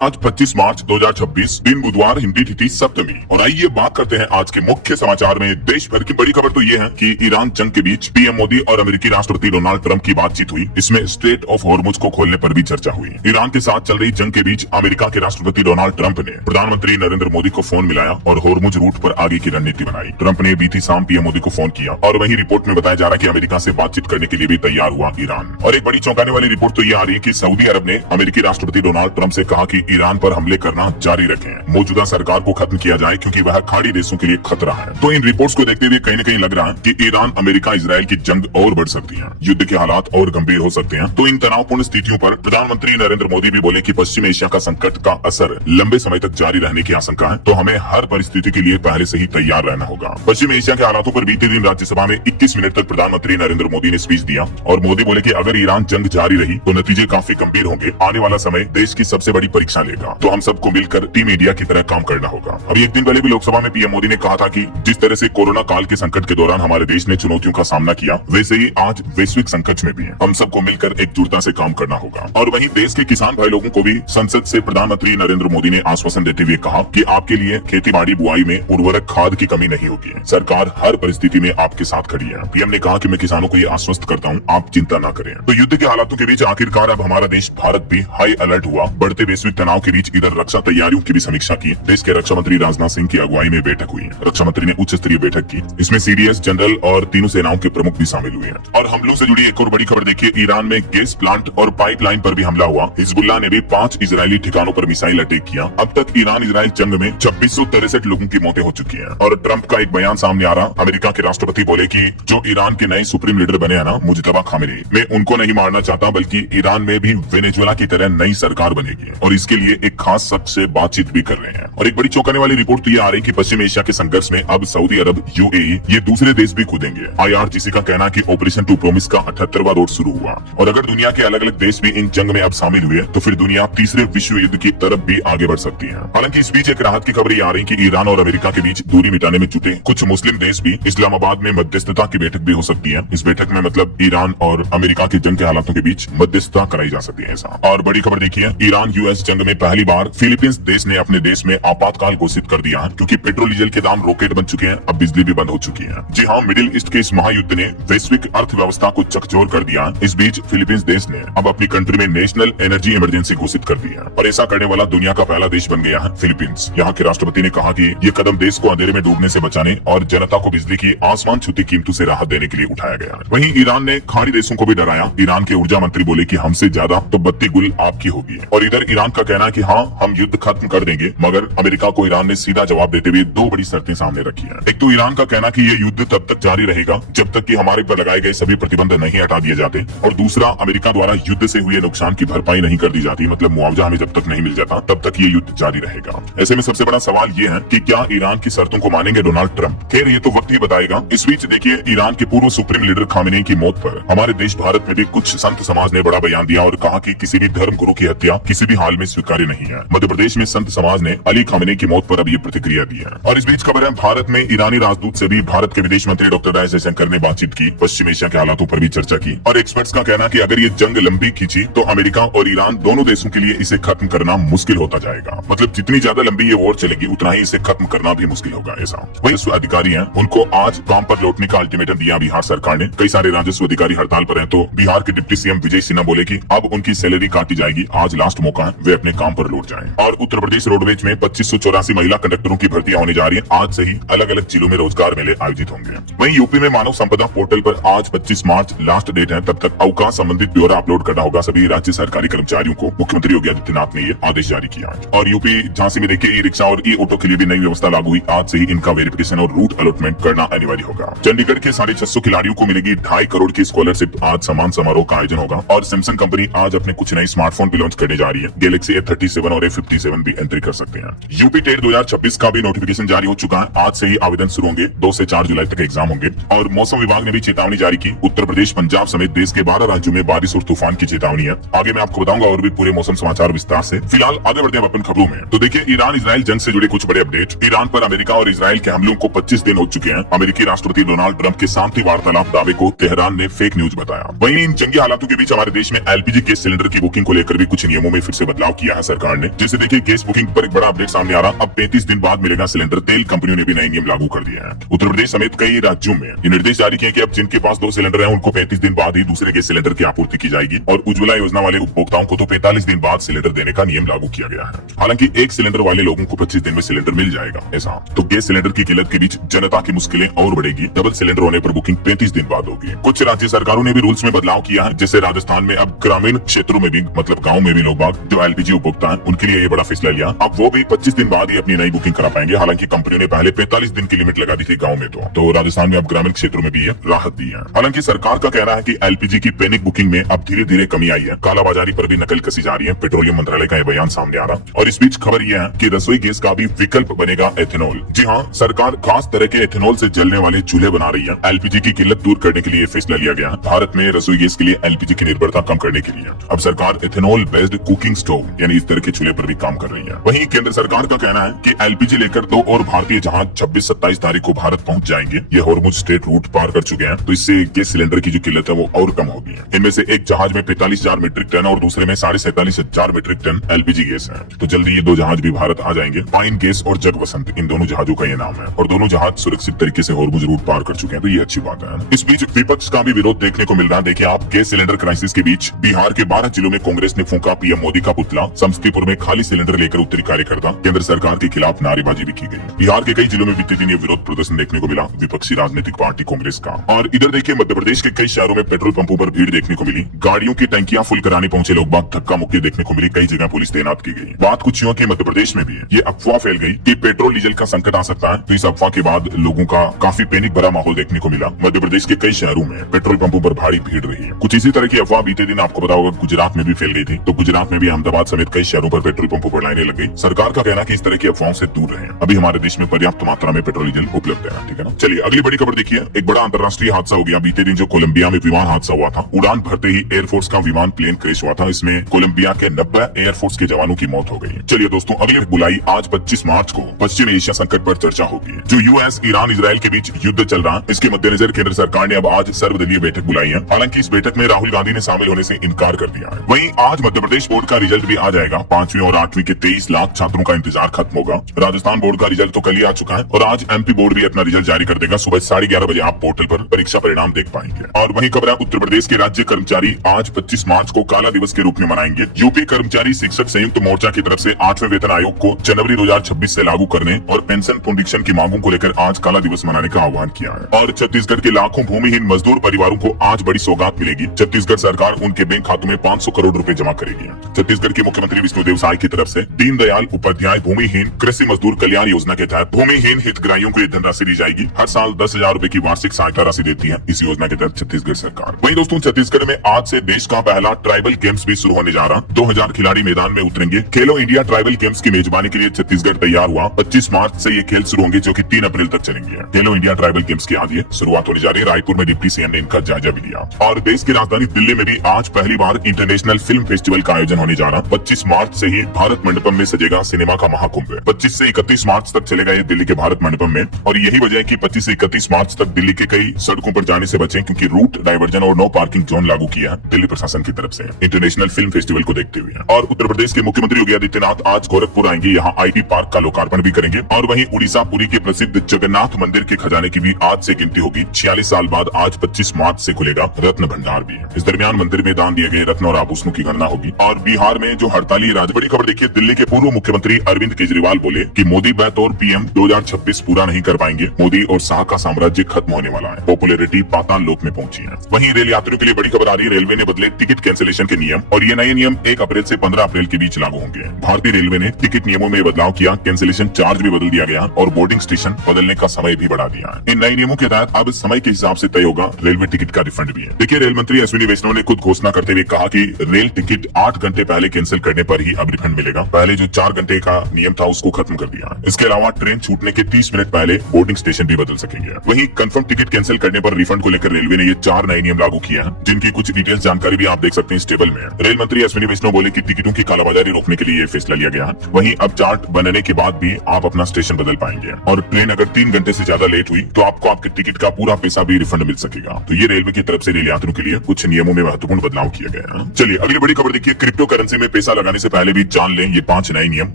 आज 25 मार्च 2026 दिन बुधवार, हिंदी तिथि सप्तमी। और आइए बात करते हैं आज के मुख्य समाचार में। देश भर की बड़ी खबर तो ये है कि ईरान जंग के बीच पीएम मोदी और अमेरिकी राष्ट्रपति डोनाल्ड ट्रंप की बातचीत हुई। इसमें स्ट्रेट ऑफ हॉर्मुज को खोलने पर भी चर्चा हुई। ईरान के साथ चल रही जंग के बीच अमेरिका के राष्ट्रपति डोनाल्ड ट्रंप ने प्रधानमंत्री नरेंद्र मोदी को फोन मिलाया और हॉर्मुज रूट पर आगे की रणनीति बनाई। ट्रंप ने बीती शाम पीएम मोदी को फोन किया और वहीं रिपोर्ट में बताया जा रहा है कि अमेरिका से बातचीत करने के लिए भी तैयार हुआ ईरान। और एक बड़ी चौंकाने वाली रिपोर्ट तो ये आ रही है कि सऊदी अरब ने अमेरिकी राष्ट्रपति डोनाल्ड ट्रंप से कहा कि ईरान पर हमले करना जारी रखें, मौजूदा सरकार को खत्म किया जाए क्योंकि वह खाड़ी देशों के लिए खतरा है। तो इन रिपोर्ट्स को देखते हुए कहीं न कहीं लग रहा है कि ईरान अमेरिका इजराइल की जंग और बढ़ सकती है, युद्ध के हालात और गंभीर हो सकते हैं। तो इन तनावपूर्ण स्थितियों पर प्रधानमंत्री नरेंद्र मोदी भी बोले कि पश्चिम एशिया का संकट का असर लंबे समय तक जारी रहने की आशंका है, तो हमें हर परिस्थिति के लिए पहले से ही तैयार रहना होगा। पश्चिम एशिया के हालातों पर बीते दिन राज्यसभा में 21 मिनट तक प्रधानमंत्री नरेंद्र मोदी ने स्पीच दिया और मोदी बोले कि अगर ईरान जंग जारी रही तो नतीजे काफी गंभीर होंगे। आने वाला समय देश की सबसे बड़ी परीक्षा लेगा, तो हम सबको मिलकर टीम इंडिया की तरह काम करना होगा। अभी एक दिन पहले भी लोकसभा में पीएम मोदी ने कहा था कि जिस तरह से कोरोना काल के संकट के दौरान हमारे देश ने चुनौतियों का सामना किया, वैसे ही आज वैश्विक संकट में भी है। हम सबको मिलकर एकजुटता से काम करना होगा। और वहीं देश के किसान भाई लोगों को भी संसद से प्रधानमंत्री नरेंद्र मोदी ने आश्वासन देते हुए कहा कि आपके लिए खेती बाड़ी बुआई में उर्वरक खाद की कमी नहीं होगी, सरकार हर परिस्थिति में आपके साथ खड़ी है। पीएम ने कहा कि मैं किसानों को ये आश्वस्त करता हूँ, आप चिंता न करें। तो युद्ध के हालातों के बीच आखिरकार अब हमारा देश भारत भी हाई अलर्ट हुआ। बढ़ते वैश्विक तनाव के बीच इधर रक्षा तैयारियों की भी समीक्षा की। देश के रक्षा मंत्री राजनाथ सिंह की अगुवाई में बैठक हुई। रक्षा मंत्री ने उच्च स्तरीय बैठक की। इसमें सीडीएस जनरल और तीनों सेनाओं के प्रमुख भी शामिल हुए हैं। और हमलों से जुड़ी एक और बड़ी खबर देखिए, ईरान में गैस प्लांट और पाइपलाइन पर भी हमला हुआ। हिजबुल्लाह ने भी 5 इजरायली ठिकानों पर मिसाइल अटैक किया। अब तक ईरान इजराइल जंग में 2663 लोगों की मौतें हो चुकी हैं। और ट्रंप का एक बयान सामने आ रहा। अमेरिका के राष्ट्रपति बोले कि जो ईरान के नए सुप्रीम लीडर बने हैं ना, मुजतबा खामेनी, मैं उनको नहीं मारना चाहता, बल्कि ईरान में भी वेनेजुएला की तरह नई सरकार बनेगी और इसके लिए एक खास शख्स से बातचीत भी कर रहे हैं। और एक बड़ी चौंकाने वाली रिपोर्ट तो ये आ रही कि पश्चिम एशिया के संघर्ष में अब सऊदी अरब, यूएई ये दूसरे देश भी कूदेंगे। आईआरजीसी का कहना है कि ऑपरेशन टू प्रोमिस का 78वां दौर शुरू हुआ और अगर दुनिया के अलग अलग देश भी इन जंग में अब शामिल हुए तो फिर दुनिया तीसरे विश्व युद्ध की तरफ भी आगे बढ़ सकती है। हालांकि इस बीच एक राहत की खबर ये आ रही कि ईरान और अमेरिका के बीच दूरी मिटाने में जुटे कुछ मुस्लिम देश भी इस्लामाबाद में मध्यस्थता की बैठक भी हो सकती है। इस बैठक में मतलब ईरान और अमेरिका के जंग के हालातों के बीच मध्यस्थता कराई जा सकती है ऐसा। और बड़ी खबर देखिए, ईरान यूएस जंग में पहली बार फिलीपींस देश ने अपने देश में आपातकाल घोषित कर दिया है क्योंकि पेट्रोल डीजल के दाम रॉकेट बन चुके हैं, अब बिजली भी बंद हो चुकी है। जी हाँ, मिडिल ईस्ट के इस महायुद्ध ने वैश्विक अर्थव्यवस्था को चकचोर कर दिया। इस बीच फिलीपींस देश ने अब अपनी कंट्री में नेशनल एनर्जी इमरजेंसी घोषित कर दी है और ऐसा करने वाला दुनिया का पहला देश बन गया है फिलीपींस। यहाँ के राष्ट्रपति ने कहा कि ये कदम देश को अंधेरे में डूबने से बचाने और जनता को बिजली की आसमान छूती कीमतों से राहत देने के लिए उठाया गया। वहीं ईरान ने खाड़ी देशों को भी डराया। ईरान के ऊर्जा मंत्री बोले कि हमसे ज्यादा तो बत्ती गुल आपकी होगी। और इधर ईरान का कहना है कि हाँ, हम युद्ध खत्म कर देंगे, मगर अमेरिका को ईरान ने सीधा जवाब देते हुए 2 बड़ी शर्तें सामने रखी है। एक तो ईरान का कहना कि ये युद्ध तब तक जारी रहेगा जब तक कि हमारे पर लगाए गए सभी प्रतिबंध नहीं हटा दिए जाते, और दूसरा, अमेरिका द्वारा युद्ध से हुए नुकसान की भरपाई नहीं कर दी जाती, मतलब मुआवजा हमें जब तक नहीं मिल जाता तब तक ये युद्ध जारी रहेगा। ऐसे में सबसे बड़ा सवाल ये है कि क्या ईरान की शर्तों को मानेंगे डोनाल्ड ट्रंप? खैर, ये तो वक्त ही बताएगा। इस बीच देखिए, ईरान के पूर्व सुप्रीम लीडर खामेनी की मौत पर हमारे देश भारत में भी कुछ संत समाज ने बड़ा बयान दिया और कहा कि किसी भी धर्म गुरु की हत्या किसी भी हाल में स्वीकार्य नहीं है। मध्य प्रदेश में संत समाज ने अली खामेनी की मौत पर अब ये प्रतिक्रिया दी है। और इस बीच खबर है, भारत में ईरानी राजदूत से भी भारत के विदेश मंत्री डॉक्टर एस जयशंकर ने बातचीत की, पश्चिम एशिया के हालातों पर भी चर्चा की। और एक्सपर्ट्स का कहना कि अगर ये जंग लंबी खींची तो अमेरिका और ईरान दोनों देशों के लिए इसे खत्म करना मुश्किल होता जाएगा। मतलब जितनी ज्यादा लंबी ये वॉर चलेगी उतना ही इसे खत्म करना भी मुश्किल होगा ऐसा। वही अधिकारी हैं, उनको आज काम पर लौटने का अल्टीमेटम दिया बिहार सरकार ने। कई सारे राजस्व अधिकारी हड़ताल पर हैं, तो बिहार के डिप्टी सीएम विजय सिन्हा बोले कि अब उनकी सैलरी काटी जाएगी, आज लास्ट मौका है, वे अपने काम पर लौट जाएं। और उत्तर प्रदेश रोडवेज में 2584 महिला कंडक्टरों की भर्तियां होने जा रही है। आज से ही अलग अलग जिलों में रोजगार मेले आयोजित होंगे। वहीं यूपी में मानव संपदा पोर्टल पर आज 25 मार्च लास्ट डेट है, तब तक अवकाश संबंधित ब्यौरा अपलोड करना होगा सभी राज्य सरकारी कर्मचारियों को। मुख्यमंत्री योगी आदित्यनाथ ने ये आदेश जारी किया है। और यूपी झांसी में देखिए, ई रिक्शा और ई ऑटो के लिए भी नई व्यवस्था लागू हुई। आज से ही इनका वेरिफिकेशन और रूट अलॉटमेंट करना अनिवार्य होगा। चंडीगढ़ के 650 खिलाड़ियों को मिलेगी 2.5 करोड़ की स्कॉलरशिप। आज सम्मान समारोह का आयोजन होगा। और सैमसंग कंपनी आज अपने कुछ नए स्मार्टफोन भी लॉन्च करने जा रही है। गैलेक्सी A37 और A57 भी एंट्री कर सकते हैं। यूपी टेट 2026 का भी नोटिफिकेशन जारी हो चुका है। आज से ही आवेदन शुरू होंगे। 2 से 4 जुलाई तक एग्जाम होंगे। और मौसम विभाग ने भी चेतावनी जारी की। उत्तर प्रदेश, पंजाब समेत देश के 12 राज्यों में बारिश और तूफान की चेतावनी है। आगे मैं आपको बताऊंगा और भी पूरे मौसम समाचार विस्तार से। फिलहाल आगे बढ़ते हैं अपन खबरों में। तो देखिए, ईरान इजराइल जंग से जुड़े कुछ बड़े अपडेट। ईरान पर अमेरिका और इजराइल के हमलों को 25 दिन हो चुके हैं। अमेरिकी राष्ट्रपति डोनाल्ड ट्रंप के शांति वार्तालाप दावे को तेहरान ने फेक न्यूज बताया। वहीं इन जंगी हालातों के बीच हमारे देश में एलपीजी गैस सिलेंडर की बुकिंग को लेकर भी कुछ नियमों में फिर से बदलाव किया किया है सरकार ने। जैसे देखिए गैस बुकिंग पर एक बड़ा अपडेट सामने आ रहा, अब 35 दिन बाद मिलेगा सिलेंडर। तेल कंपनियों ने भी नए नियम लागू कर दिया है। उत्तर प्रदेश समेत कई राज्यों में ये निर्देश जारी किए कि अब जिनके पास 2 सिलेंडर हैं उनको 35 दिन बाद ही दूसरे गैस सिलेंडर की आपूर्ति की जाएगी और उज्ज्वला योजना वाले उपभोक्ताओं को तो 45 दिन बाद सिलेंडर देने का नियम लागू किया गया है। हालांकि 1 सिलेंडर वाले लोगों को 25 दिन में सिलेंडर मिल जाएगा। ऐसा तो गैस सिलेंडर की किल्लत के बीच जनता की मुश्किलें और बढ़ेगी। डबल सिलेंडर होने पर बुकिंग 35 दिन बाद होगी। कुछ राज्य सरकारों ने भी रूल्स में बदलाव किया है। जैसे राजस्थान में अब ग्रामीण क्षेत्रों में भी, मतलब गाँव में भी लोग बाग जो एलपीजी उपभोक्ता है उनके लिए ये बड़ा फैसला लिया। अब वो भी 25 दिन बाद ही अपनी नई बुकिंग करा पाएंगे। हालांकि कंपनियों ने पहले 45 दिन की लिमिट लगा दी थी गाँव में, तो राजस्थान में अब ग्रामीण क्षेत्रों में भी ये राहत दी है। हालांकि सरकार का कहना है कि एलपीजी की पैनिक बुकिंग में अब धीरे धीरे कमी आई है। कालाबाजारी पर भी नकल कसी जा रही है। पेट्रोलियम मंत्रालय का यह बयान सामने आ रहा। और इस बीच खबर यह है कि रसोई गैस का भी विकल्प बनेगा एथेनॉल। जी हाँ, सरकार खास तरह के एथेनॉल से जलने वाले चूल्हे बना रही है। एलपीजी की किल्लत दूर करने के लिए फैसला लिया गया। भारत में रसोई गैस के लिए एलपीजी की निर्भरता कम करने के लिए अब सरकार एथेनॉल बेस्ड कुकिंग स्टोव यानी इस तरह के चूल्हे पर भी काम कर रही है। वहीं केंद्र सरकार का कहना है कि एलपीजी लेकर 2 और भारतीय जहाज 26-27 तारीख को भारत पहुंच जाएंगे। ये हॉर्मुज स्ट्रेट रूट पार कर चुके हैं, तो इससे गैस सिलेंडर की जो किल्लत है वो और कम होगी। इनमें से एक जहाज में 45,000 मीट्रिक टन और दूसरे में 47,500 मीट्रिक टन एलपीजी गैस है। तो जल्दी ये 2 जहाज भी भारत आ जाएंगे। पाइन गैस और जग वसंत इन दोनों जहाजों का ये नाम है और दोनों जहाज सुरक्षित तरीके से हॉर्मुज रूट पार कर चुके हैं, तो ये अच्छी बात है। इस बीच विपक्ष का भी विरोध देखने को मिल रहा है। देखिए आप, गैस सिलेंडर क्राइसिस के बीच बिहार के 12 जिलों में कांग्रेस ने फूंका पीएम मोदी का पुतला। समस्तीपुर में खाली सिलेंडर लेकर उत्तरी कार्यकर्ता। केंद्र सरकार के खिलाफ नारेबाजी भी की गई। बिहार के कई जिलों में बीते दिन ये विरोध प्रदर्शन देखने को मिला विपक्षी राजनीतिक पार्टी कांग्रेस का। और इधर देखिए मध्य प्रदेश के कई शहरों में पेट्रोल पंपों पर भीड़ देखने को मिली। गाड़ियों की टंकियां फुल कराने पहुंचे लोग बाग धक्का मुक्की देखने को मिली। कई जगह पुलिस तैनात की गई। बात कुछ यूं कि मध्य प्रदेश में भी ये अफवाह फैल गई कि पेट्रोल डीजल का संकट आ सकता है। तो इस अफवाह के बाद लोगों का काफी पैनिक भरा माहौल देखने को मिला। मध्य प्रदेश के कई शहरों में पेट्रोल पंपों पर भारी भीड़ रही है। कुछ इसी तरह की अफवाह बीते दिन आपको पता होगा गुजरात में भी फैल गई थी। तो गुजरात में भी अहमदाबाद समेत कई शहरों पर पेट्रोल पंपों पर लाइनें लग गई। सरकार का कहना है कि इस तरह की अफवाहों से दूर रहें। अभी हमारे देश में पर्याप्त मात्रा में पेट्रोल डीजल उपलब्ध है। ठीक है ना। चलिए अगली बड़ी खबर देखिए। एक बड़ा अंतर्राष्ट्रीय हादसा हो गया बीते दिन जो कोलंबिया में विमान हादसा हुआ था। उड़ान भरते ही एयरफोर्स का विमान प्लेन क्रैश हुआ था। इसमें कोलंबिया के 90 एयरफोर्स के जवानों की मौत हो गई। चलिए दोस्तों, अगली बुलाई आज 25 मार्च को पश्चिम एशिया संकट पर चर्चा होगी। जो यूएस ईरान इजराइल के बीच युद्ध चल रहा है, इसके मद्देनजर केंद्र सरकार ने अब आज सर्वदलीय बैठक बुलाई है। हालांकि इस बैठक में राहुल गांधी ने शामिल होने से इनकार कर दिया है। वहीं आज मध्य प्रदेश बोर्ड का रिजल्ट भी आ जाएगा। 5वीं और 8वीं के 23 लाख छात्रों का इंतजार खत्म होगा। राजस्थान बोर्ड का रिजल्ट तो कल ही आ चुका है और आज एमपी बोर्ड भी अपना रिजल्ट जारी कर देगा। सुबह 11:30 बजे आप पोर्टल पर परीक्षा परिणाम देख पाएंगे। और वहीं खबर है उत्तर प्रदेश के राज्य कर्मचारी आज 25 मार्च को काला दिवस के रूप में मनाएंगे। यूपी कर्मचारी शिक्षक संयुक्त मोर्चा की तरफ से 8वें वेतन आयोग को जनवरी 2026 से लागू करने और पेंशन पुनरीक्षण की मांगों को लेकर आज काला दिवस मनाने का आह्वान किया है। और छत्तीसगढ़ के लाखों भूमिहीन मजदूर परिवारों को आज बड़ी सौगात मिलेगी। छत्तीसगढ़ सरकार उनके बैंक खातों में 500 करोड़ रुपए जमा करेगी। छत्तीसगढ़ के मुख्यमंत्री विष्णुदेव साय की तरफ से दीनदयाल उपाध्याय भूमिहीन कृषि मजदूर कल्याण योजना के तहत भूमिहीन हितग्राहियों को ये धनराशि दी जाएगी। हर साल 10,000 रुपए की वार्षिक सहायता राशि देती है इस योजना के तहत छत्तीसगढ़ सरकार। वहीं दोस्तों छत्तीसगढ़ में आज से देश का पहला ट्राइबल गेम्स भी शुरू होने जा रहा। 2000 खिलाड़ी मैदान में उतरेंगे। खेलो इंडिया ट्राइबल गेम्स की मेजबानी के लिए छत्तीसगढ़ तैयार हुआ। 25 मार्च से ये खेल शुरू होंगे जो कि 3 अप्रैल तक चलेंगे। खेलो इंडिया ट्राइबल गेम्स की आज ये शुरुआत होने जा रही है। रायपुर में डिप्टी सीएम ने इनका जायजा भी लिया। और देश की राजधानी दिल्ली में भी आज पहली बार इंटरनेशनल फिल्म फेस्टिवल का आयोजन होने जा रहा। 25 मार्च से ही भारत मंडपम में सजेगा सिनेमा का महाकुंभ। 25 से 31 मार्च तक चलेगा ये दिल्ली के भारत मंडपम में। और यही वजह है कि 25 से 31 मार्च तक दिल्ली के कई सड़कों पर जाने से बचें, क्योंकि रूट डाइवर्जन और नो पार्किंग जोन लागू किया है दिल्ली प्रशासन की तरफ से इंटरनेशनल फिल्म फेस्टिवल को देखते हुए। और उत्तर प्रदेश के मुख्यमंत्री योगी आदित्यनाथ आज गोरखपुर आएंगे। यहाँ आईटी पार्क का लोकार्पण भी करेंगे। और वहीं उड़ीसा पुरी के प्रसिद्ध जगन्नाथ मंदिर के खजाने की भी आज से गिनती होगी। 46 साल बाद आज 25 मार्च से खुलेगा रत्न भंडार भी। इस दरमियान मंदिर में दान दिए गए रत्न और आभूषणों की गणना होगी। और बिहार में जो हड़ताली बड़ी खबर देखिए, दिल्ली के पूर्व मुख्यमंत्री अरविंद केजरीवाल बोले कि मोदी बतौर पीएम 2026 पूरा नहीं कर पाएंगे। मोदी और शाह का साम्राज्य खत्म होने वाला है। पॉपुलैरिटी पाताल लोक में पहुंची है। वहीं रेल यात्रियों के लिए बड़ी खबर आ रही है। रेलवे ने बदले टिकट कैंसिलेशन के नियम और ये नए नियम 1 अप्रैल से 15 अप्रैल के बीच लागू होंगे। भारतीय रेलवे ने टिकट नियमों में बदलाव किया। कैंसिलेशन चार्ज भी बदल दिया गया और बोर्डिंग स्टेशन बदलने का समय भी बढ़ा दिया है। इन नए नियमों के तहत अब समय के हिसाब से तय होगा रेलवे टिकट का रिफंड भी है। देखिए रेल मंत्री अश्विनी वैष्णव ने खुद घोषणा करते हुए कहा कि रेल टिकट 8 घंटे पहले कैंसिल करने पर ही अब रिफंड मिलेगा। पहले जो 4 घंटे का नियम था उसको खत्म कर दिया। इसके अलावा ट्रेन छूटने के 30 मिनट पहले बोर्डिंग स्टेशन भी बदल सकेंगे। वहीं कंफर्म टिकट कैंसिल करने पर रिफंड को लेकर रेलवे ने ये 4 नए नियम लागू किए हैं, जिनकी कुछ डिटेल्स जानकारी भी आप देख सकते हैं इस टेबल में। रेल मंत्री अश्विनी वैष्णव बोले कि टिकटों की कालाबाजारी रोकने के लिए ये फैसला लिया गया है। वहीं अब चार्ट बनने के बाद भी आप अपना स्टेशन बदल पाएंगे और ट्रेन अगर 3 घंटे से ज्यादा लेट हुई तो आपको आपके टिकट का पूरा पैसा भी रिफंड मिल सकेगा। तो ये रेलवे की तरफ से रेल यात्रियों के लिए कुछ नियमों में महत्वपूर्ण बदलाव किए गए हैं। चलिए अगली बड़ी खबर देखिए, क्रिप्टो करेंसी में पैसा लगाने से पहले भी जान लें ये 5 नए नियम,